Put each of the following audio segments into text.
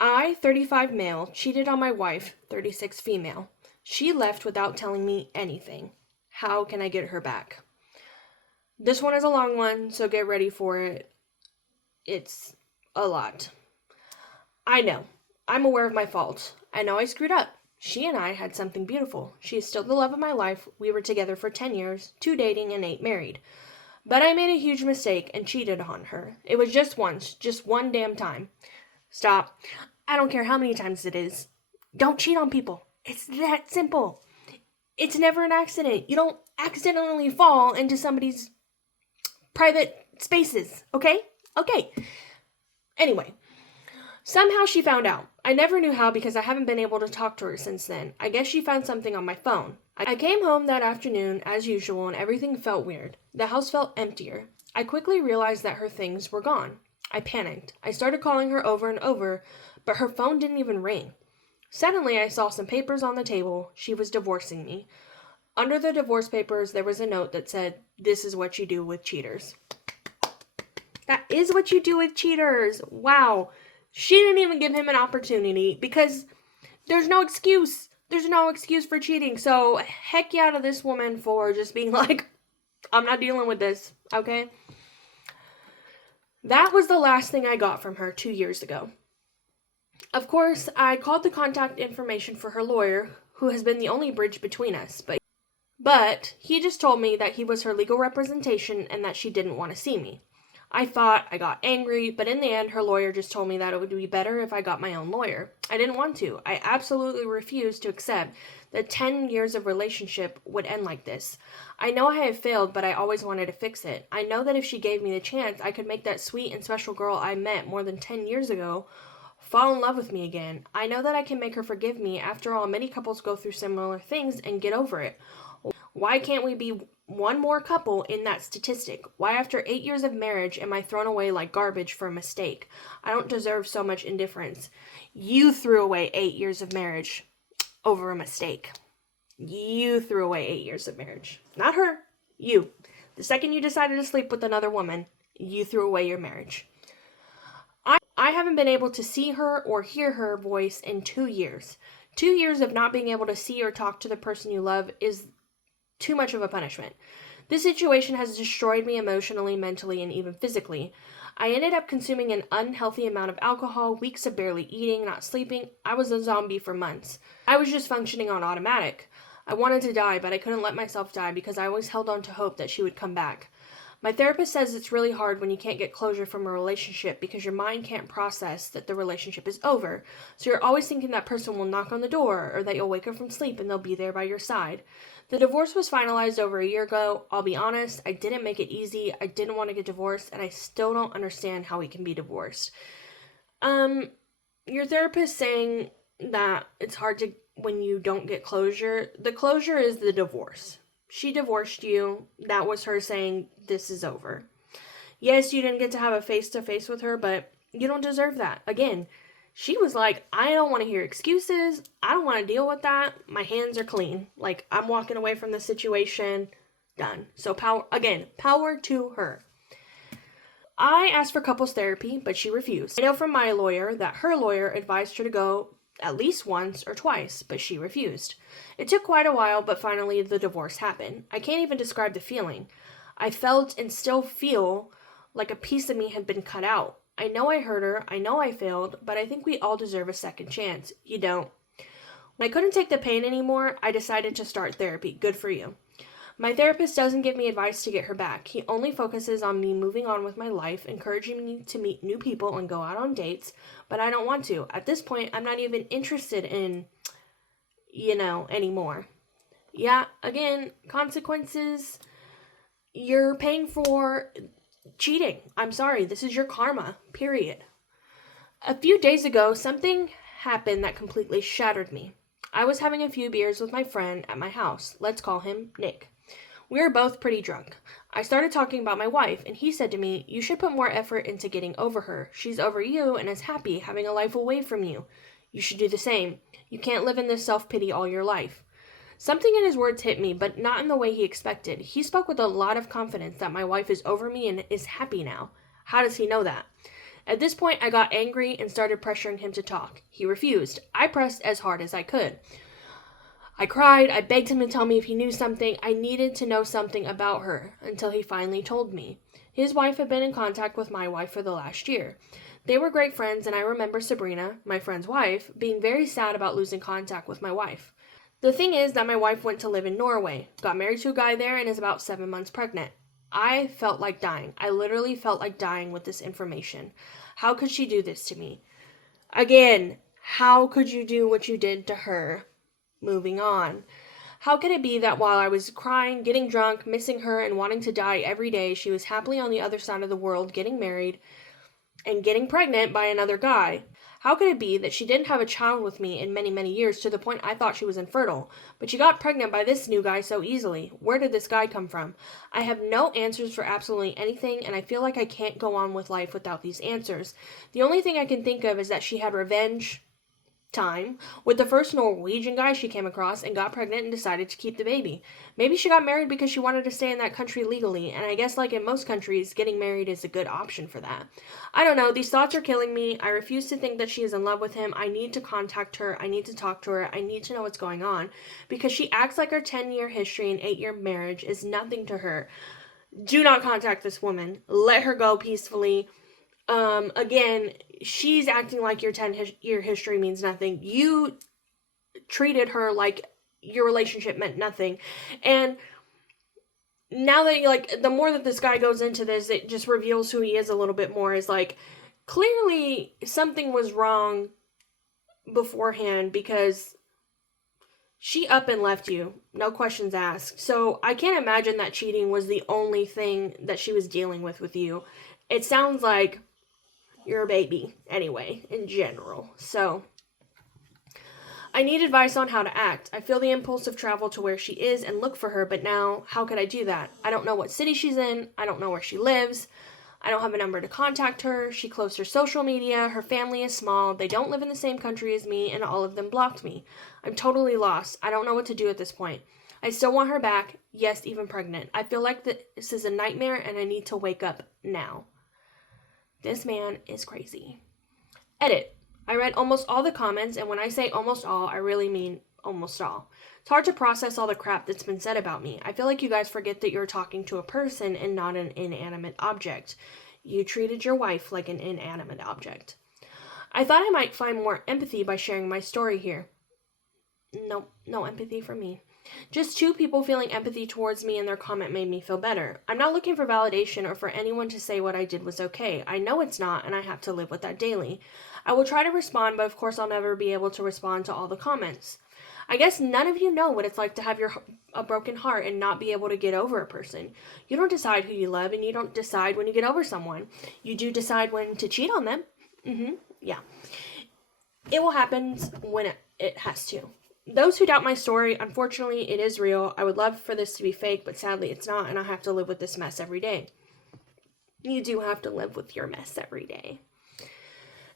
I, 35 male, cheated on my wife, 36 female. She left without telling me anything. How can I get her back? This one is a long one, so get ready for it. It's a lot. I know. I'm aware of my fault. I know I screwed up. She and I had something beautiful. She is still the love of my life. We were together for 10 years, 2 dating and 8 married. But I made a huge mistake and cheated on her. It was just once, just one damn time. Stop. I don't care how many times it is. Don't cheat on people. It's that simple. It's never an accident. You don't accidentally fall into somebody's private spaces, okay? Okay. Anyway, somehow she found out. I never knew how because I haven't been able to talk to her since then. I guess she found something on my phone. I came home that afternoon, as usual, and everything felt weird. The house felt emptier. I quickly realized that her things were gone. I panicked. I started calling her over and over, but her phone didn't even ring. Suddenly, I saw some papers on the table. She was divorcing me. Under the divorce papers, there was a note that said, "This is what you do with cheaters." That is what you do with cheaters. Wow. She didn't even give him an opportunity because there's no excuse. There's no excuse for cheating. So, heck yeah to this woman for just being like, I'm not dealing with this, okay? That was the last thing I got from her 2 years ago. Of course, I called the contact information for her lawyer, who has been the only bridge between us, but he just told me that he was her legal representation and that she didn't want to see me. I got angry, but in the end, her lawyer just told me that it would be better if I got my own lawyer. I didn't want to. I absolutely refused to accept that 10 years of relationship would end like this. I know I have failed, but I always wanted to fix it. I know that if she gave me the chance, I could make that sweet and special girl I met more than 10 years ago fall in love with me again. I know that I can make her forgive me. After all, many couples go through similar things and get over it. Why can't we be one more couple in that statistic? Why after 8 years of marriage am I thrown away like garbage for a mistake? I don't deserve so much indifference. You threw away 8 years of marriage over a mistake. You threw away 8 years of marriage. Not her. You. The second you decided to sleep with another woman, you threw away your marriage. I haven't been able to see her or hear her voice in 2 years. 2 years of not being able to see or talk to the person you love is too much of a punishment. This situation has destroyed me emotionally, mentally, and even physically. I ended up consuming an unhealthy amount of alcohol, weeks of barely eating, not sleeping. I was a zombie for months. I was just functioning on automatic. I wanted to die, but I couldn't let myself die because I always held on to hope that she would come back. My therapist says it's really hard when you can't get closure from a relationship because your mind can't process that the relationship is over. So you're always thinking that person will knock on the door or that you'll wake up from sleep and they'll be there by your side. The divorce was finalized over a year ago. I'll be honest, I didn't make it easy. I didn't want to get divorced, and I still don't understand how we can be divorced. Your therapist saying that it's hard to when you don't get closure. The closure is the divorce. She divorced you. That was her saying this is over. Yes, you didn't get to have a face-to-face with her, but you don't deserve that. Again, she was like, I don't want to hear excuses. I don't want to deal with that. My hands are clean. Like, I'm walking away from the situation. Done. So power to her. I asked for couples therapy, but she refused. I know from my lawyer that her lawyer advised her to go at least once or twice, but she refused. It took quite a while, but finally the divorce happened. I can't even describe the feeling. I felt and still feel like a piece of me had been cut out. I know I hurt her, I know I failed, but I think we all deserve a second chance. You don't. When I couldn't take the pain anymore, I decided to start therapy. Good for you. My therapist doesn't give me advice to get her back. He only focuses on me moving on with my life, encouraging me to meet new people and go out on dates, but I don't want to. At this point, I'm not even interested in, anymore. Yeah, again, consequences. You're paying for cheating. I'm sorry, this is your karma, period. A few days ago, something happened that completely shattered me. I was having a few beers with my friend at my house. Let's call him Nick. We were both pretty drunk. I started talking about my wife, and he said to me, "You should put more effort into getting over her. She's over you and is happy having a life away from you. You should do the same. You can't live in this self-pity all your life." Something in his words hit me, but not in the way he expected. He spoke with a lot of confidence that my wife is over me and is happy now. How does he know that? At this point, I got angry and started pressuring him to talk. He refused. I pressed as hard as I could. I cried. I begged him to tell me if he knew something. I needed to know something about her until he finally told me. His wife had been in contact with my wife for the last year. They were great friends, and I remember Sabrina, my friend's wife, being very sad about losing contact with my wife. The thing is that my wife went to live in Norway, got married to a guy there, and is about 7 months pregnant. I felt like dying. I literally felt like dying with this information. How could she do this to me? Again, how could you do what you did to her? Moving on. How could it be that while I was crying, getting drunk, missing her, and wanting to die every day, she was happily on the other side of the world getting married and getting pregnant by another guy? How could it be that she didn't have a child with me in many, many years to the point I thought she was infertile, but she got pregnant by this new guy so easily? Where did this guy come from? I have no answers for absolutely anything, and I feel like I can't go on with life without these answers. The only thing I can think of is that she had revenge time with the first Norwegian guy she came across and got pregnant and decided to keep the baby. Maybe she got married because she wanted to stay in that country legally, and I guess like in most countries, getting married is a good option for that. I don't know, these thoughts are killing me. I refuse to think that she is in love with him. I need to contact her. I need to talk to her. I need to know what's going on because she acts like her 10-year history and 8-year marriage is nothing to her. Do not contact this woman. Let her go peacefully. Again, she's acting like your 10-year history means nothing. You treated her like your relationship meant nothing. And now that the more that this guy goes into this, it just reveals who he is a little bit more. Is like, clearly something was wrong beforehand because she up and left you. No questions asked. So I can't imagine that cheating was the only thing that she was dealing with you. It sounds like you're a baby anyway, in general. So I need advice on how to act. I feel the impulse of travel to where she is and look for her, but now how could I do that? I don't know what city she's in. I don't know where she lives. I don't have a number to contact her. She closed her social media. Her family is small. They don't live in the same country as me, and all of them blocked me. I'm totally lost. I don't know what to do at this point. I still want her back. Yes, even pregnant. I feel like this is a nightmare, and I need to wake up now. This man is crazy. Edit. I read almost all the comments, and when I say almost all, I really mean almost all. It's hard to process all the crap that's been said about me. I feel like you guys forget that you're talking to a person and not an inanimate object. You treated your wife like an inanimate object. I thought I might find more empathy by sharing my story here. Nope, no empathy from me. Just 2 people feeling empathy towards me, and their comment made me feel better. I'm not looking for validation or for anyone to say what I did was okay. I know it's not, and I have to live with that daily. I will try to respond, but of course I'll never be able to respond to all the comments. I guess none of you know what it's like to have a broken heart and not be able to get over a person. You don't decide who you love, and you don't decide when you get over someone. You do decide when to cheat on them. Yeah. It will happen when it has to. Those who doubt my story, unfortunately, it is real. I would love for this to be fake, but sadly it's not, and I have to live with this mess every day. You do have to live with your mess every day.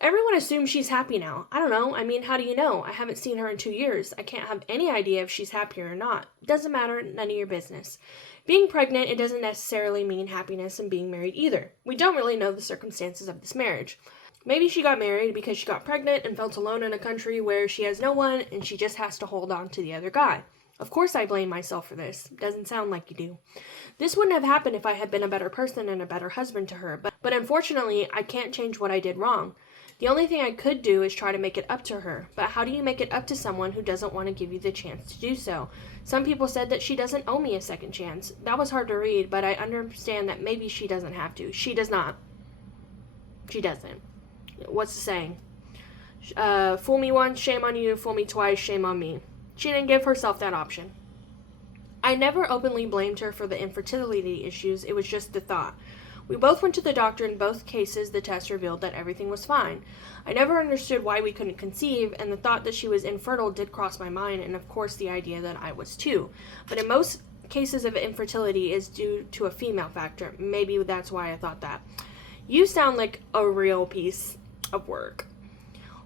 Everyone assumes she's happy now. I don't know. I mean, how do you know? I haven't seen her in 2 years. I can't have any idea if she's happy or not. Doesn't matter. None of your business. Being pregnant, it doesn't necessarily mean happiness and being married either. We don't really know the circumstances of this marriage. Maybe she got married because she got pregnant and felt alone in a country where she has no one and she just has to hold on to the other guy. Of course I blame myself for this. Doesn't sound like you do. This wouldn't have happened if I had been a better person and a better husband to her, but unfortunately I can't change what I did wrong. The only thing I could do is try to make it up to her. But how do you make it up to someone who doesn't want to give you the chance to do so? Some people said that she doesn't owe me a second chance. That was hard to read, but I understand that maybe she doesn't have to. She does not. She doesn't. What's the saying? Fool me once, shame on you. Fool me twice, shame on me. She didn't give herself that option. I never openly blamed her for the infertility issues. It was just the thought. We both went to the doctor. In both cases, the test revealed that everything was fine. I never understood why we couldn't conceive, and the thought that she was infertile did cross my mind, and of course the idea that I was too. But in most cases of infertility is due to a female factor. Maybe that's why I thought that. You sound like a real piece of work.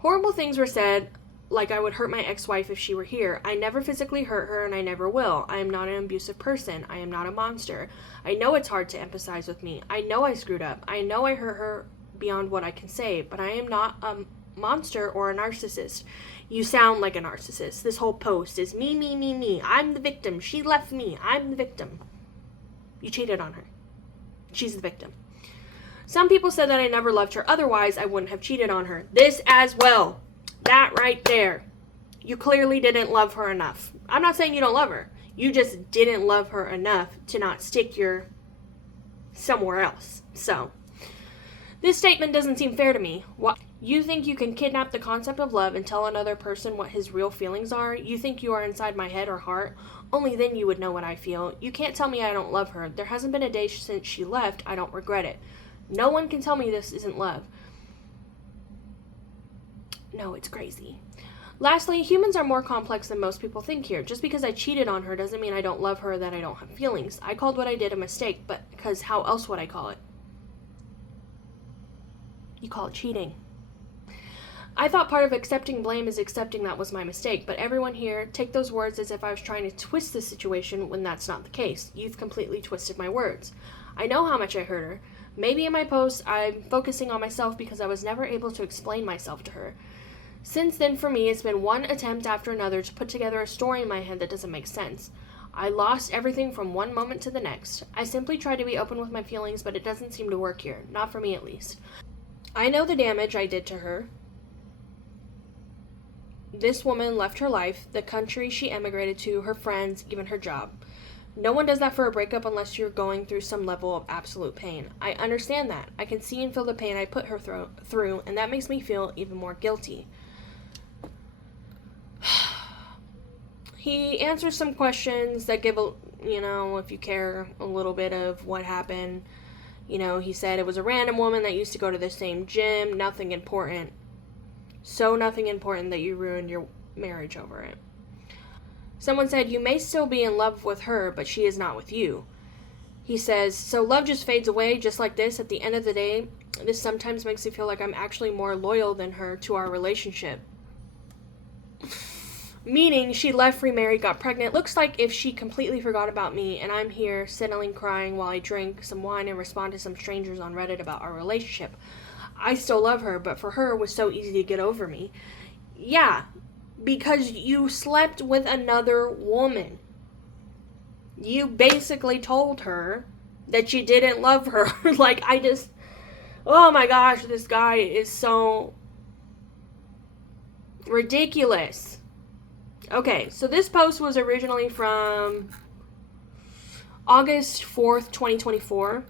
Horrible things were said, like I would hurt my ex-wife if she were here. I never physically hurt her, and I never will. I am not an abusive person. I am not a monster. I know it's hard to empathize with me. I know I screwed up. I know I hurt her beyond what I can say, but I am not a monster or a narcissist. You sound like a narcissist. This whole post is me, me, me, me. I'm the victim. She left me. I'm the victim. You cheated on her. She's the victim. Some people said that I never loved her. Otherwise, I wouldn't have cheated on her. This as well. That right there. You clearly didn't love her enough. I'm not saying you don't love her. You just didn't love her enough to not stick your somewhere else. So, this statement doesn't seem fair to me. What? You think you can kidnap the concept of love and tell another person what his real feelings are? You think you are inside my head or heart? Only then you would know what I feel. You can't tell me I don't love her. There hasn't been a day since she left. I don't regret it. No one can tell me this isn't love. No, it's crazy. Lastly, humans are more complex than most people think here. Just because I cheated on her doesn't mean I don't love her or that I don't have feelings. I called what I did a mistake, but because how else would I call it? You call it cheating. I thought part of accepting blame is accepting that was my mistake, but everyone here, take those words as if I was trying to twist the situation when that's not the case. You've completely twisted my words. I know how much I hurt her. Maybe in my post, I'm focusing on myself because I was never able to explain myself to her. Since then, for me, it's been one attempt after another to put together a story in my head that doesn't make sense. I lost everything from one moment to the next. I simply try to be open with my feelings, but it doesn't seem to work here. Not for me, at least. I know the damage I did to her. This woman left her life, the country she emigrated to, her friends, even her job. No one does that for a breakup unless you're going through some level of absolute pain. I understand that. I can see and feel the pain I put her through, and that makes me feel even more guilty. He answers some questions that give if you care, a little bit of what happened. He said it was a random woman that used to go to the same gym, nothing important. So nothing important that you ruined your marriage over it. Someone said, you may still be in love with her, but she is not with you. He says, so love just fades away just like this. At the end of the day, this sometimes makes me feel like I'm actually more loyal than her to our relationship. Meaning, she left, remarried, got pregnant. Looks like if she completely forgot about me, and I'm here, settling, crying while I drink some wine and respond to some strangers on Reddit about our relationship. I still love her, but for her, it was so easy to get over me. Yeah, because you slept with another woman. You basically told her that you didn't love her. Oh my gosh, this guy is so ridiculous. Okay, so this post was originally from August 4th, 2024.